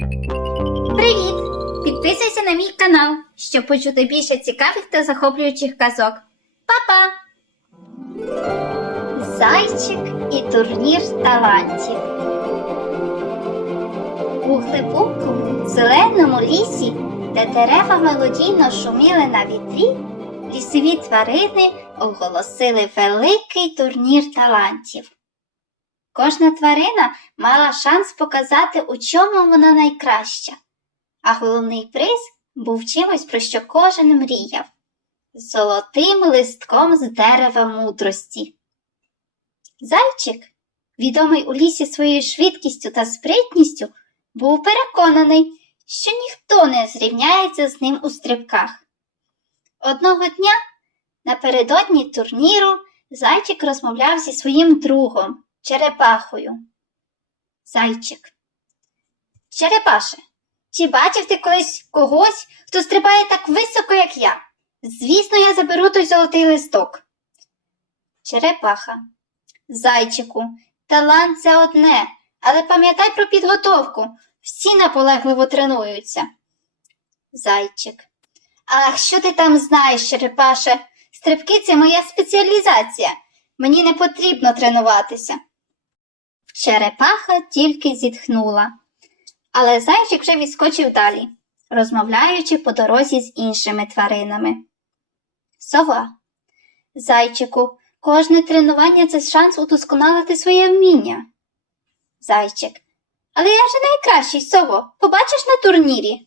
Привіт! Підписуйся на мій канал, щоб почути більше цікавих та захоплюючих казок. Па-па! Зайчик і турнір талантів. У глибокому зеленому лісі, де дерева мелодійно шуміли на вітрі, лісові тварини оголосили великий турнір талантів. Кожна тварина мала шанс показати, у чому вона найкраща, а головний приз був чимось, про що кожен мріяв золотим листком з дерева мудрості. Зайчик, відомий у лісі своєю швидкістю та спритністю, був переконаний, що ніхто не зрівняється з ним у стрибках. Одного дня, напередодні турніру, зайчик розмовляв зі своїм другом, черепахою. Зайчик. Черепаше, чи бачив ти колись когось, хто стрибає так високо, як я? Звісно, я заберу той золотий листок. Черепаха. Зайчику, талант це одне, але пам'ятай про підготовку. Всі наполегливо тренуються. Зайчик. Ах, що ти там знаєш, черепаше? Стрибки це моя спеціалізація. Мені не потрібно тренуватися. Черепаха тільки зітхнула, але зайчик вже відскочив далі, розмовляючи по дорозі з іншими тваринами. Сова. Зайчику, кожне тренування це шанс удосконалити своє вміння. Зайчик. Але я вже найкращий сово. Побачиш на турнірі.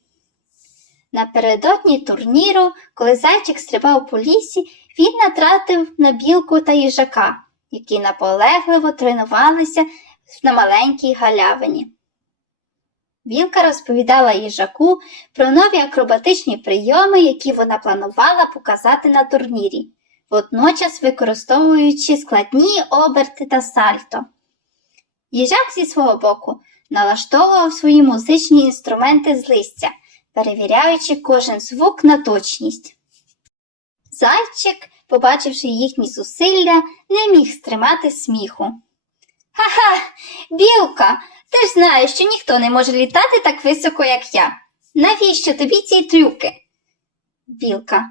Напередодні турніру, коли зайчик стрибав по лісі, він натратив на білку та їжака, які наполегливо тренувалися на маленькій галявині. Білка розповідала їжаку про нові акробатичні прийоми, які вона планувала показати на турнірі, водночас використовуючи складні оберти та сальто. Їжак зі свого боку налаштовував свої музичні інструменти з листя, перевіряючи кожен звук на точність. Зайчик, побачивши їхні зусилля, не міг стримати сміху. Ха-ха, білка, ти ж знаєш, що ніхто не може літати так високо, як я. Навіщо тобі ці трюки? Білка.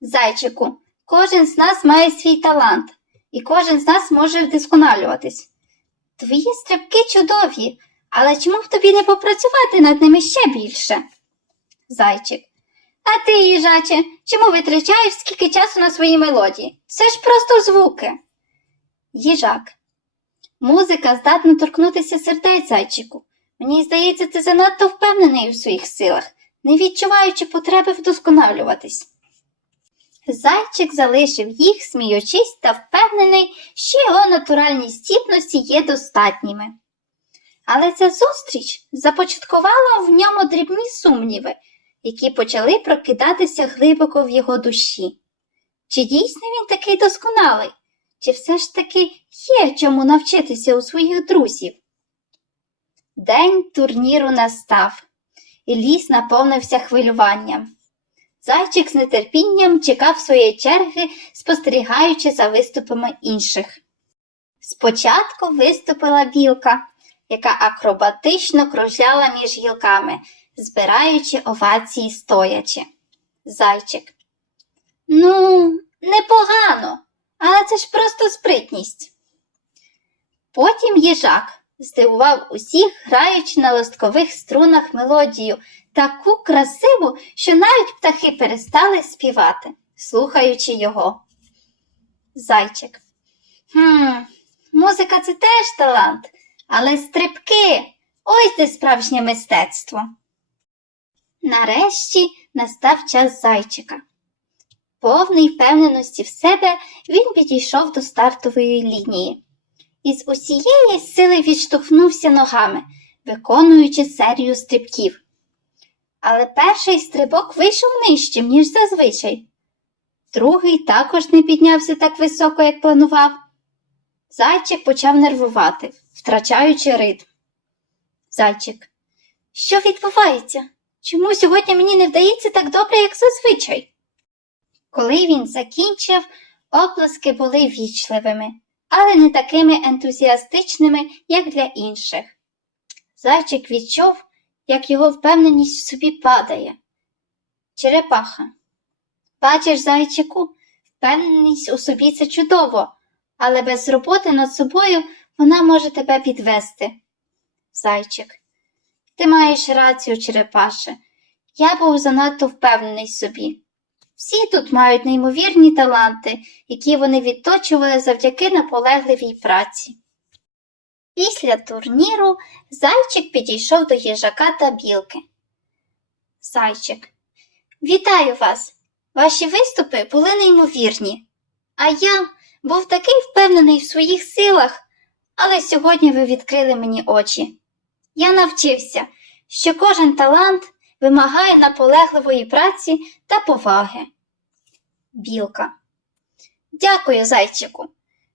Зайчику, кожен з нас має свій талант, і кожен з нас може вдосконалюватись. Твої стрибки чудові, але чому б тобі не попрацювати над ними ще більше? Зайчик. А ти, їжаче, чому витрачаєш скільки часу на свої мелодії? Це ж просто звуки. Їжак. Музика здатна торкнутися сердець зайчику. Мені здається, ти занадто впевнений у своїх силах, не відчуваючи потреби вдосконалюватись. Зайчик залишив їх, сміючись та впевнений, що його натуральні здібності є достатніми. Але ця зустріч започаткувала в ньому дрібні сумніви, які почали прокидатися глибоко в його душі. Чи дійсно він такий досконалий? Чи все ж таки є чому навчитися у своїх друзів? День турніру настав, і ліс наповнився хвилюванням. Зайчик з нетерпінням чекав своєї черги, спостерігаючи за виступами інших. Спочатку виступила білка, яка акробатично кружляла між гілками, збираючи овації стоячи. Зайчик. Ну, непогано, але це ж просто спритність. Потім їжак здивував усіх, граючи на листкових струнах мелодію, таку красиву, що навіть птахи перестали співати, слухаючи його. Зайчик. Хм, музика це теж талант, але стрибки ось де справжнє мистецтво. Нарешті настав час зайчика. Повний впевненості в себе він підійшов до стартової лінії і з усієї сили відштовхнувся ногами, виконуючи серію стрибків. Але перший стрибок вийшов нижчим, ніж зазвичай. Другий також не піднявся так високо, як планував. Зайчик почав нервувати, втрачаючи ритм. Зайчик. Що відбувається? Чому сьогодні мені не вдається так добре, як зазвичай? Коли він закінчив, оплески були вічливими, але не такими ентузіастичними, як для інших. Зайчик відчув, як його впевненість в собі падає. Черепаха. Бачиш, зайчику, впевненість у собі це чудово, але без роботи над собою вона може тебе підвести. Зайчик. Ти маєш рацію, черепаше. Я був занадто впевнений собі. Всі тут мають неймовірні таланти, які вони відточували завдяки наполегливій праці. Після турніру зайчик підійшов до їжака та білки. Зайчик. Вітаю вас! Ваші виступи були неймовірні. А я був такий впевнений в своїх силах, але сьогодні ви відкрили мені очі. Я навчився, що кожен талант вимагає наполегливої праці та поваги. Білка. Дякую, зайчику.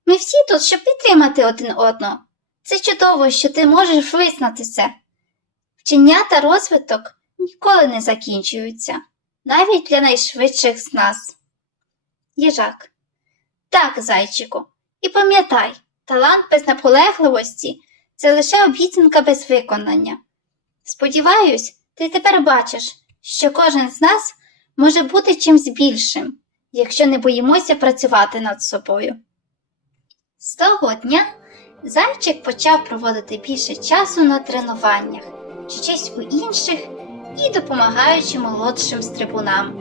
Ми всі тут, щоб підтримати один одного. Це чудово, що ти можеш визнати це. Вчення та розвиток ніколи не закінчуються, навіть для найшвидших з нас. Їжак. Так, зайчику, і пам'ятай, талант без наполегливості це лише обіцянка без виконання. Сподіваюсь, ти тепер бачиш, що кожен з нас може бути чимсь більшим, якщо не боїмося працювати над собою. З того дня зайчик почав проводити більше часу на тренуваннях, вчись у інших і допомагаючи молодшим стрибунам.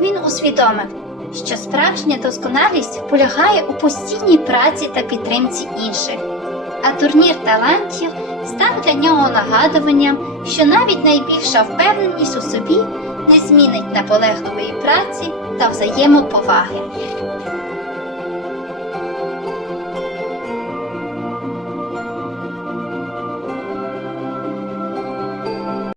Він усвідомив, що справжня досконалість полягає у постійній праці та підтримці інших, а турнір талантів став для нього нагадуванням, що навіть найбільша впевненість у собі не змінить наполегливої праці та взаємоповаги.